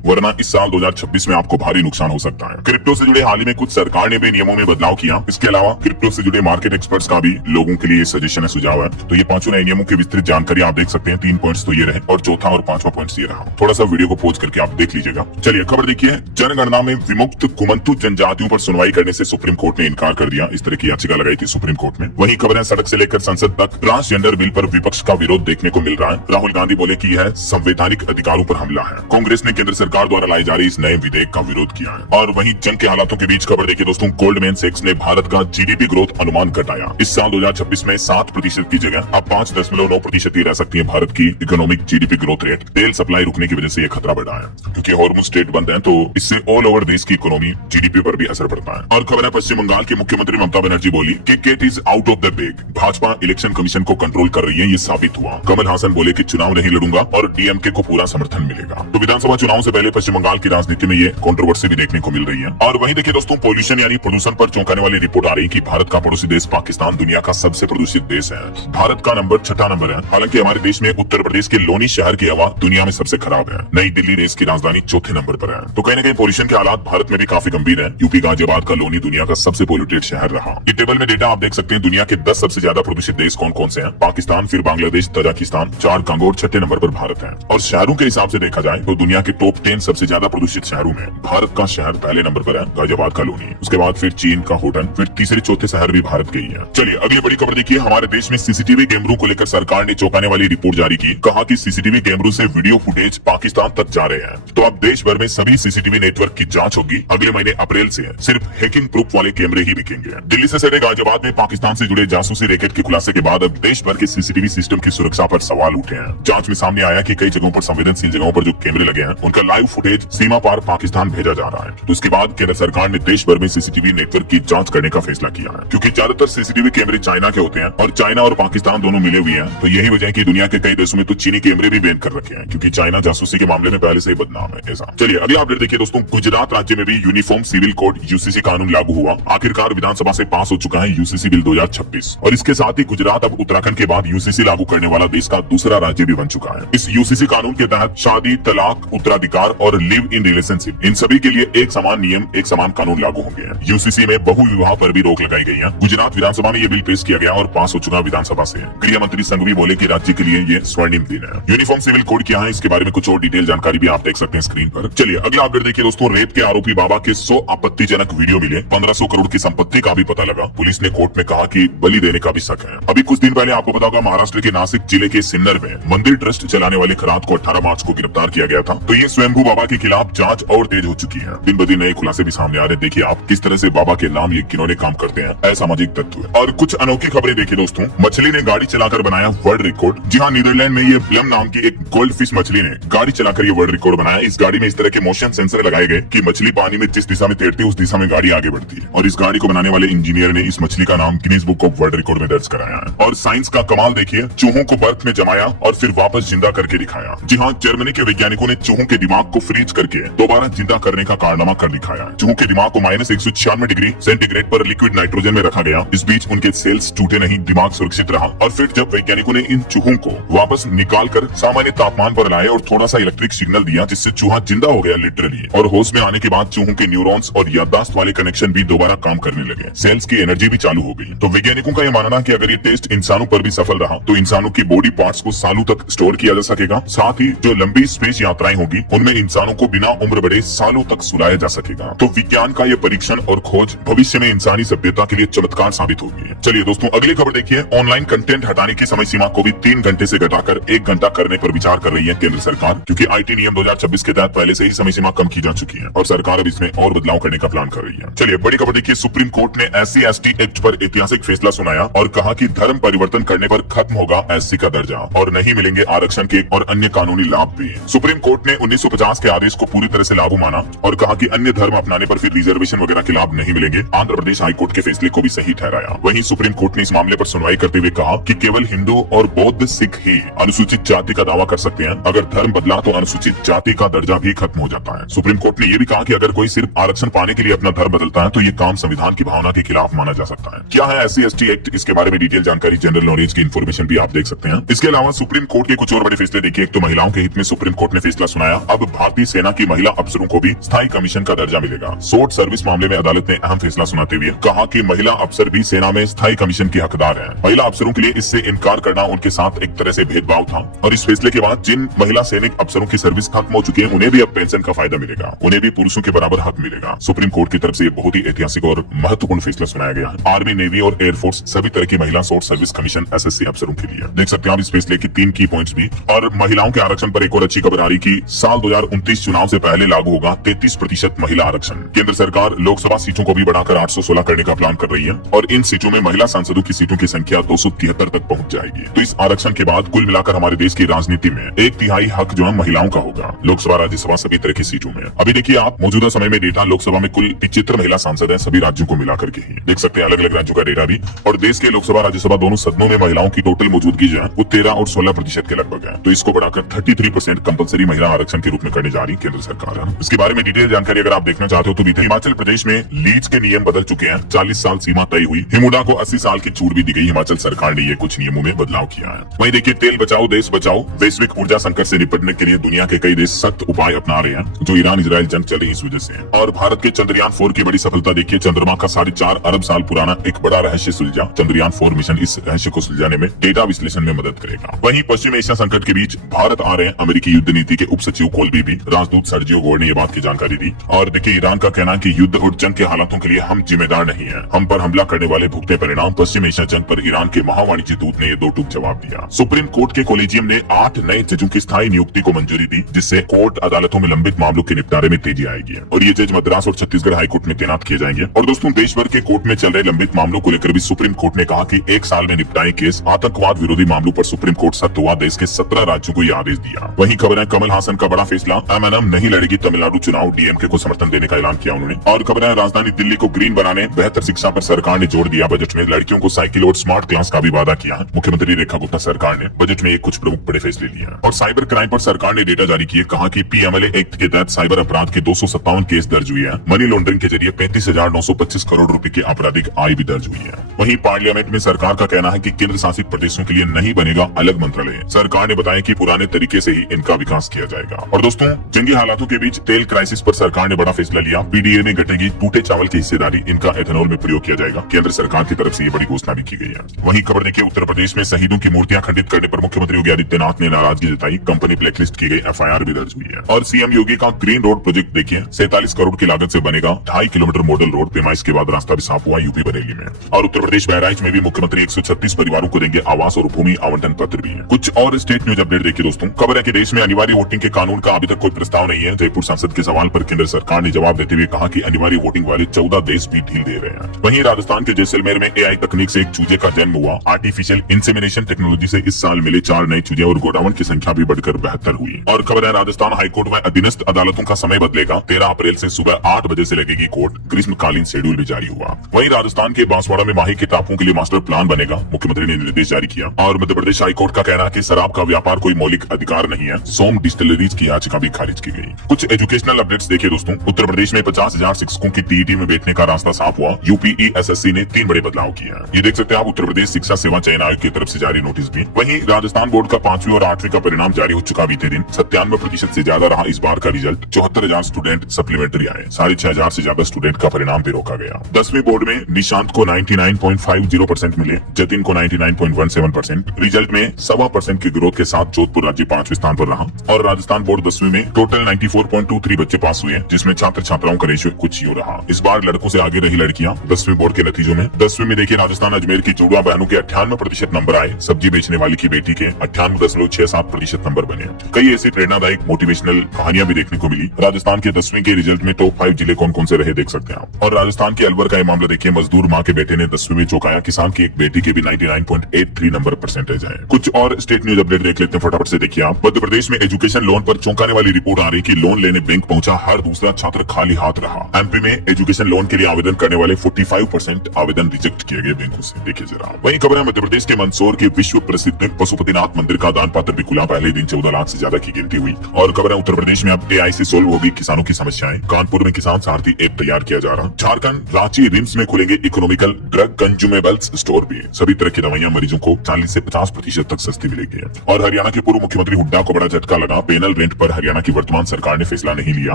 वरना इस साल 2026 में आपको भारी नुकसान हो सकता है। क्रिप्टो से जुड़े हाल ही में कुछ सरकार ने भी नियमों में बदलाव किया। इसके अलावा क्रिप्टो से जुड़े मार्केट एक्सपर्ट्स का भी लोगों के लिए सजेशन है, सुझाव है। तो ये 5 नए नियमों की विस्तृत जानकारी आप देख सकते हैं। 3 पॉइंट्स तो ये रहे और चौथा और 5वां पॉइंट ये रहा। थोड़ा सा वीडियो को पॉज करके आप देख लीजिएगा। चलिए खबर देखिए। जनगणना में विमुक्त कुमंतु जनजातियों पर सुनवाई करने से सुप्रीम कोर्ट ने इनकार कर दिया। इस तरह की याचिका लगाई थी सुप्रीम कोर्ट में। वहीं खबरें सड़क से लेकर संसद तक ट्रांसजेंडर बिल पर विपक्ष का विरोध देखने को मिल रहा है। राहुल गांधी बोले कि यह संवैधानिक अधिकारों पर हमला है। कांग्रेस ने केंद्र सरकार द्वारा लाई जा रही इस नए विधेयक का विरोध किया है। और वहीं जंग के हालातों के बीच खबर देखिए दोस्तों, गोल्डमैन सैक्स ने भारत का जीडीपी ग्रोथ अनुमान घटाया। इस साल 2026 में 7% की जगह अब 5.9% ही रह सकती है भारत की इकोनॉमिक जीडीपी ग्रोथ रेट। तेल सप्लाई रुकने की वजह से यह खतरा बढ़ा है, क्योंकि हॉर्मुज स्टेट बंद है, तो इससे ऑल ओवर देश की इकोनॉमी जीडीपी पर भी असर पड़ता है। और खबर है पश्चिम बंगाल की मुख्यमंत्री ममता बनर्जी बोली कि cat is out of the bag. Bhajpa election commission को कंट्रोल कर रही है, ये साबित हुआ। कमल हासन बोले कि चुनाव नहीं लड़ूंगा और डीएमके को पूरा समर्थन मिलेगा। तो विधानसभा चुनाव से पहले पश्चिम बंगाल की राजनीति में ये कंट्रोवर्सी भी देखने को मिल रही है। और वहीं देखिए दोस्तों, पोल्यूशन यानी प्रदूषण पर चौंकाने वाली रिपोर्ट आ रही कि भारत का पड़ोसी देश पाकिस्तान दुनिया का सबसे प्रदूषित देश है। भारत का नंबर 6ठा नंबर है। हालांकि हमारे देश में उत्तर प्रदेश के लोनी शहर की हवा दुनिया में सबसे खराब है। नई दिल्ली देश की राजधानी चौथे नंबर पर है। तो कहीं न कहीं पोल्यूशन के हालात भारत में भी काफी गंभीर है। यूपी गाजियाबाद का लोनी दुनिया का सबसे पोल्यूटेड शहर रहा। ये टेबल में डेटा आप देख सकते हैं। दुनिया के 10 सबसे ज्यादा प्रदूषित देश कौन कौन से हैं? पाकिस्तान, फिर बांग्लादेश, तजाकिस्तान, 4 कंगो और 6ठे नंबर पर भारत है। और शहरों के हिसाब से देखा जाए तो दुनिया के टॉप 10 सबसे ज्यादा प्रदूषित शहरों में भारत का शहर पहले नंबर पर है, गाजियाबाद का लोनी। उसके बाद फिर चीन का होटन, फिर तीसरे चौथे शहर भी भारत के ही है। चलिए अगली बड़ी खबर देखिए। हमारे देश में सीसीटीवी कैमरों को लेकर सरकार ने चौंकाने वाली रिपोर्ट जारी की। कहा कि सीसीटीवी कैमरों से वीडियो फुटेज पाकिस्तान तक जा रहे हैं। तो अब देश भर में सभी सीसीटीवी नेटवर्क की जांच होगी। अगले महीने अप्रैल से सिर्फ हैकिंग प्रूफ वाले कैमरे ही बिकेंगे। दिल्ली से सटे गाजियाबाद में पाकिस्तान से जुड़े जासूसी रैकेट के खुलासे के बाद अब देश भर के सीसीटीवी सिस्टम की सुरक्षा पर सवाल उठे हैं। जांच में सामने आया कि कई जगहों पर संवेदनशील जगहों पर जो कैमरे लगे हैं उनका लाइव फुटेज सीमा पार पाकिस्तान भेजा जा रहा है। तो इसके बाद केंद्र सरकार ने देश भर में सीसीटीवी नेटवर्क की जांच करने का फैसला किया है, क्योंकि ज्यादातर सीसीटीवी कैमरे चाइना के होते हैं और चाइना और पाकिस्तान दोनों मिले हुए हैं। तो यही वजह है कि दुनिया के कई देशों में तो चीनी कैमरे भी बैन कर रखे हैं, क्योंकि चाइना जासूसी के मामले में पहले से ही बदनाम है। ऐसा चलिए अगली अपडेट देखिए दोस्तों। गुजरात राज्य में भी यूनिफॉर्म सिविल कोड यूसीसी कानून लागू हुआ। आखिरकार विधानसभा से पास हो चुका है यूसीसी बिल 2026 और इसके साथ ही गुजरात अब उत्तराखंड के बाद यूसीसी लागू करने वाला देश का दूसरा राज्य भी बन चुका है। इस यूसीसी कानून के तहत शादी, तलाक, उत्तराधिकार और लिव इन रिलेशनशिप, इन सभी के लिए एक समान नियम, एक समान कानून लागू होंगे। यूसीसी में बहु विवाह पर भी रोक लगाई गई है। गुजरात विधानसभा में ये बिल पेश किया गया और पास हो चुका विधानसभा से। गृह मंत्री संघवी बोले कि राज्य के लिए ये स्वर्णिम दिन है। यूनिफॉर्म सिविल कोड क्या है, इसके बारे में कुछ और डिटेल जानकारी भी आप देख सकते हैं स्क्रीन पर। चलिए अगला अपडेट देखिए दोस्तों। रेप के आरोपी बाबा के 100 आपत्तिजनक वीडियो मिले। 1500 करोड़ की संपत्ति का भी पता लगा। पुलिस ने कोर्ट में कहा कि बलि देने का भी शक है। अभी कुछ दिन पहले आपको पता होगा महाराष्ट्र के नासिक जिले के सिन्नर में मंदिर ट्रस्ट चलाने वाले खरात को 18 मार्च को गिरफ्तार किया गया था। तो ये स्वयंभू बाबा के खिलाफ जांच और तेज हो चुकी है। दिन ब दिन नए खुलासे भी सामने आ रहे। देखिए आप किस तरह से बाबा के नाम ये किन्होंने काम करते हैं, असामाजिक तत्व। और कुछ अनोखी खबरें देखिए दोस्तों। मछली ने गाड़ी चलाकर बनाया वर्ल्ड रिकॉर्ड। जी हाँ, नीदरलैंड में ये ब्लम नाम की एक गोल्ड फिश मछली ने गाड़ी चलाकर ये वर्ल्ड रिकॉर्ड बनाया। इस गाड़ी में इस तरह के मोशन सेंसर लगाए गए कि मछली पानी में जिस दिशा में तैरती है उस दिशा में गाड़ी आगे बढ़ती है। और इस गाड़ी को बनाने वाले इंजीनियर ने इस मछली का नाम Guinness book of world record में दर्ज कराया है। और साइंस का कमाल देखिए, चूहों को बर्फ में जमाया और फिर वापस जिंदा करके दिखाया। जी हाँ, जर्मनी के वैज्ञानिकों ने चूहों के दिमाग को फ्रीज करके दोबारा जिंदा करने का कारनामा कर दिखाया। चूहों के दिमाग को -196 डिग्री सेंटीग्रेड पर लिक्विड नाइट्रोजन में रखा गया। इस बीच उनके सेल्स टूटे नहीं, दिमाग सुरक्षित रहा। और फिर जब वैज्ञानिकों ने इन चूहों को वापस निकाल कर सामान्य तापमान पर लाए और थोड़ा सा इलेक्ट्रिक सिग्नल दिया, जिससे चूहा जिंदा हो गया लिटरली। और होश में आने के बाद चूहों के न्यूरॉन्स और याददाश्त वाले कनेक्शन भी दोबारा काम करने लगे। सेल्स की एनर्जी भी चालू हो गई। तो वैज्ञानिकों का यह मानना कि अगर ये टेस्ट इंसानों पर भी सफल रहा तो इंसानों की बॉडी पार्ट्स को सालों तक स्टोर किया जा सकेगा। साथ ही जो लंबी स्पेस यात्राएं होगी उनमें इंसानों को बिना उम्र बढ़े सालों तक सुलाया जा सकेगा। तो विज्ञान का यह परीक्षण और खोज भविष्य में इंसानी सभ्यता के लिए चमत्कार साबित होगी। चलिए दोस्तों अगली खबर देखिए। ऑनलाइन कंटेंट हटाने की समय सीमा को भी 3 घंटे से घटाकर 1 घंटा करने पर विचार कर रही है केंद्र सरकार, क्योंकि आईटी नियम 2026 के तहत पहले से ही समय सीमा कम की जा चुकी है और सरकार अब इसमें और बदलाव करने का प्लान कर रही है। चलिए बड़ी खबर देखिए। सुप्रीम कोर्ट ने SC/ST एक्ट पर ऐतिहासिक फैसला सुनाया और कहा कि धर्म परिवर्तन करने पर खत्म होगा SC का दर्जा और नहीं मिलेंगे आरक्षण के और अन्य कानूनी लाभ भी। सुप्रीम कोर्ट ने 1950 के आदेश को पूरी तरह से लागू माना और कहा कि अन्य धर्म अपनाने पर फिर रिजर्वेशन वगैरह के लाभ नहीं मिलेंगे। आंध्र प्रदेश हाईकोर्ट के फैसले को भी सही ठहराया। वहीं सुप्रीम कोर्ट ने इस मामले पर सुनवाई करते हुए कहा कि केवल हिंदू और बौद्ध सिख ही अनुसूचित जाति का दावा कर सकते हैं। अगर धर्म बदला तो अनुसूचित जाति का दर्जा भी खत्म हो जाता है। सुप्रीम कोर्ट ने यह भी कहा कि अगर कोई सिर्फ आरक्षण पाने के लिए अपना धर्म बदलता है तो ये काम संविधान की भावना के खिलाफ माना जा सकता है। क्या है SC/ST एक्ट, इसके बारे में डिटेल जानकारी, जनरल नॉलेज की इन्फॉर्मेशन भी आप देख सकते हैं। इसके अलावा सुप्रीम कोर्ट के कुछ और बड़े फैसले देखिए। एक तो महिलाओं के हित में सुप्रीम कोर्ट ने फैसला सुनाया। अब भारतीय सेना की महिला अफसरों को भी स्थायी कमीशन का दर्जा मिलेगा। शॉर्ट सर्विस मामले में अदालत ने अहम फैसला सुनाते हुए कहा कि महिला अफसर भी सेना में स्थायी कमीशन के हकदार हैं। महिला अफसरों के लिए इससे इनकार करना उनके साथ एक तरह से भेदभाव था और इस फैसले के बाद जिन महिला सैनिक अफसरों की सर्विस खत्म हो चुकी है उन्हें भी अब पेंशन का फायदा मिलेगा, उन्हें भी पुरुषों के बराबर हक मिलेगा। सुप्रीम कोर्ट की तरफ से बहुत ही ऐतिहासिक और महत्वपूर्ण फैसला सुनाया गया है। आर्मी, नेवी और एयरफोर्स सभी तरह की महिला शॉर्ट सर्विस कमीशन एसएससी अफसरों के लिए। देख सकते हैं आप इस फैसले की 3 की पॉइंट्स भी। और महिलाओं के आरक्षण पर एक और अच्छी खबर आ रही कि साल 2029 चुनाव से पहले लागू होगा 33% महिला आरक्षण। केंद्र सरकार लोकसभा सीटों को भी बढ़ाकर 816 करने का प्लान कर रही है और इन सीटों में महिला सांसदों की सीटों की संख्या 273 तक पहुंच जाएगी। तो इस आरक्षण के बाद कुल मिलाकर हमारे देश की राजनीति में 1/3 हक जो है महिलाओं का होगा, लोकसभा, राज्यसभा सभी तरह की सीटों में। अभी देखिए आप मौजूदा समय में डेटा, लोकसभा में कुल 75 महिला सांसद है, सभी राज्यों को मिलाकर के ही देख सकते हैं, अलग अलग राज्यों का डेटा भी। और देश के लोकसभा, राज्यसभा दोनों सदनों में महिलाओं की टोटल मौजूदगी जो है वो 13 और 16% के लगभग है। तो इसको बढ़ाकर 33% कंपलसरी महिला आरक्षण के रूप में करने जा रही केंद्र सरकार है। इसके बारे में डिटेल जानकारी अगर आप देखना चाहते हो तो बीते हिमाचल प्रदेश में लीज के नियम बदल चुके हैं। 40 साल सीमा तय हुई। हिमुडा को 80 साल की छूट भी दी गई। हिमाचल सरकार ने ये कुछ नियमों में बदलाव किया है। वहीं देखिए, तेल बचाओ देश बचाओ। वैश्विक ऊर्जा संकट से निपटने के लिए दुनिया के कई देश सख्त उपाय अपना रहे हैं, जो ईरान इजरायल जंग चल रही इस वजह से। और भारत के चंद्रयान 4 की बड़ी सफलता देखिए, चंद्रमा का 4.5 अरब साल पुराना एक बड़ा रहस्य सुलझा। चंद्रयान 4 मिशन इस रहस्य को सुलझाने में, डेटा विश्लेषण में मदद करेगा। वहीं पश्चिम एशिया संकट के बीच भारत आ रहे हैं अमेरिकी युद्ध नीति के उप सचिव कोल्बी भी। राजदूत सर्जियो गोर ने ये बात की जानकारी दी। और देखिए, ईरान का कहना है कि युद्ध और जंग के हालातों के लिए हम जिम्मेदार नहीं है, हम पर हमला करने वाले भुगते परिणाम। पश्चिम एशिया जंग पर ईरान के महावाणिज्य दूत ने ये 2 टूक जवाब दिया। सुप्रीम कोर्ट के कोलेजियम ने 8 नए जजों की स्थायी नियुक्ति को मंजूरी दी, जिससे कोर्ट अदालतों में लंबित मामलों के निपटारे में तेजी आएगी। और ये जज मद्रास और छत्तीसगढ़ हाईकोर्ट में तैनात किए जाएंगे। और दोस्तों, देश भर के कोर्ट में चल रहे लंबित मामलों को लेकर भी सुप्रीम कोर्ट ने कहा कि 1 साल में निपटाए केस। आतंकवाद विरोधी मामलों पर सुप्रीम कोर्ट सख्त हुआ, देश के 17 राज्यों को यह आदेश दिया। वहीं खबर है, कमल हासन का बड़ा फैसला, एमएनएम नहीं लड़ेगी तमिलनाडु चुनाव, डीएमके को समर्थन देने का ऐलान किया उन्होंने। और खबर है, राजधानी दिल्ली को ग्रीन बनाने, बेहतर शिक्षा पर सरकार ने जोर दिया। बजट में लड़कियों को साइकिल और स्मार्ट क्लास का भी वादा किया है। मुख्यमंत्री रेखा गुप्ता सरकार ने बजट में कुछ प्रमुख बड़े फैसले लिए। और साइबर क्राइम पर सरकार ने डेटा जारी किए। कहा कि पीएमएलए एक्ट के तहत साइबर अपराध के 257 केस दर्ज हुए हैं। मनी लॉन्ड्रिंग के जरिए 35,925 करोड़ रुपए की आपराधिक आय भी दर्ज हुई है। वहीं पार्लियामेंट में सरकार का कहना है कि केंद्र शासित प्रदेशों के लिए नहीं बनेगा अलग मंत्रालय। सरकार ने बताया कि पुराने तरीके से ही इनका विकास किया जाएगा। और दोस्तों, जंगी हालातों के बीच तेल क्राइसिस पर सरकार ने बड़ा फैसला लिया। पीडीए में घटेगी टूटे चावल की हिस्सेदारी, इनका एथेनॉल में प्रयोग किया जाएगा। केंद्र सरकार की तरफ से ये बड़ी घोषणा भी की गई है। वहीं खबर देखिए, उत्तर प्रदेश में शहीदों की मूर्तियां खंडित करने पर मुख्यमंत्री योगी आदित्यनाथ ने नाराजगी जताई। कंपनी ब्लैकलिस्ट की गई, एफआईआर भी दर्ज हुई है। और सीएम योगी का ग्रीन रोड प्रोजेक्ट देखिए, 47 करोड़ की लागत से बनेगा 2.5 किलोमीटर मॉडल रोड। पैमाइश के बाद रास्ता भी साफ हुआ यूपी बरेली में। और उत्तर प्रदेश बहराइच में भी मुख्यमंत्री 136 परिवारों को देंगे आवास और भूमि आवंटन पत्र भी है। कुछ और स्टेट न्यूज अपडेट देखिए दोस्तों। खबर है कि देश में अनिवार्य वोटिंग के कानून का अभी तक कोई प्रस्ताव नहीं है। जयपुर सांसद के सवाल पर केंद्र सरकार ने जवाब देते हुए कहा कि अनिवार्य वोटिंग वाले 14 देश भी ढील दे रहे हैं। वहीं राजस्थान के जैसलमेर में एआई तकनीक से एक चूजे का जन्म हुआ। आर्टिफिशियल इंसेमिनेशन टेक्नोलॉजी से इस साल मिले 4 नए चूजे और गोडावण की संख्या भी बढ़कर 72 हुई। और खबर है, राजस्थान हाईकोर्ट में अधीनस्थ अदालतों का समय बदलेगा। 13 अप्रैल से सुबह 8 बजे से लगेगी कोर्ट। ग्रीष्मकालीन शेड्यूल भी जारी हुआ। वहीं राजस्थान के बांसवाड़ा में माही के टापुओं के लिए मास्टर प्लान बनेगा। मुख्यमंत्री ने निर्देश जारी किया। और मध्य प्रदेश हाईकोर्ट का कहना है कि शराब का व्यापार कोई मौलिक अधिकार नहीं है। सोम डिस्टिलरीज की याचिका भी खारिज की गई। कुछ एजुकेशनल अपडेट्स देखिए दोस्तों। उत्तर प्रदेश में 50,000 शिक्षकों की टीईटी में बैठने का रास्ता साफ हुआ। यूपीईएसएससी ने 3 बड़े बदलाव किए हैं। ये देख सकते हैं आप, उत्तर प्रदेश शिक्षा सेवा चयन आयोग की तरफ से जारी नोटिस भी। वहीं राजस्थान बोर्ड का 5वीं और 8वीं का परिणाम जारी हो चुका बीते दिन। 97% से ज्यादा रहा इस बार का रिजल्ट। 74,000 स्टूडेंट सप्लीमेंट्री आए। 6,500 से ज्यादा स्टूडेंट का परिणाम भी रोका गया। 10वीं बोर्ड में निशांत को 99.50% मिले, जतिन को 99.17%। रिजल्ट में 1.25% की ग्रोथ के साथ जोधपुर राज्य 5वें स्थान पर रहा। और राजस्थान बोर्ड 10वीं में टोटल 94.23 बच्चे पास हुए, जिसमें छात्र छात्राओं का रेशियो कुछ यूं रहा। इस बार लड़कों से आगे रही लड़कियां 10वीं बोर्ड के नतीजों में। 10वीं में देखिए, राजस्थान अजमेर की जुड़वा बहनों के 98% नंबर आए। सब्जी बेचने वाली की बेटी के 98.67% नंबर बने। कई ऐसी प्रेरणादायक मोटिवेशनल कहानियां भी देखने को मिली। राजस्थान के 10वीं के रिजल्ट में टॉप 5 जिले कौन कौन से रहे देख सकते हैं आप। और राजस्थान के अलवर का ये मामला देखिए, मजदूर माँ के बेटे ने 10वीं में चौंकाया। किसान की एक बेटी के भी 99.83 नंबर परसेंटेज है। कुछ और स्टेट न्यूज अपडेट देख लेते हैं फटाफट से। देखिए आप, मध्य प्रदेश में एजुकेशन लोन पर चौंकाने वाली रिपोर्ट आ रही कि लोन लेने बैंक पहुंचा हर दूसरा छात्र खाली हाथ रहा। एमपी में एजुकेशन लोन के लिए आवेदन करने वाले 45% आवेदन रिजेक्ट किए गए बैंकों से। देखिए जरा। वहीं खबर है, मध्य प्रदेश के मंदसौर के विश्व प्रसिद्ध पशुपतिनाथ मंदिर का दान पात्र भी खुला। पहले दिन 14 लाख से ज्यादा की गिनती हुई। और खबर है, उत्तर प्रदेश में अब एआई से सोल्व होगी किसानों की समस्याएं। कानपुर में किसान सारथी ऐप तैयार किया जा रहा। झारखंड रांची रिम्स में खुलेंगे इकोनॉमिकल ड्रग कंज्यूमेबल्स स्टोर भी। सभी तरह की दवाइयां मरीजों को 40 से 50% तक सस्ती मिलेगी। और हरियाणा के पूर्व मुख्यमंत्री मुख्यमंत्री हुड्डा को बड़ा झटका लगा। पेनल रेंट पर हरियाणा की वर्तमान सरकार ने फैसला नहीं लिया।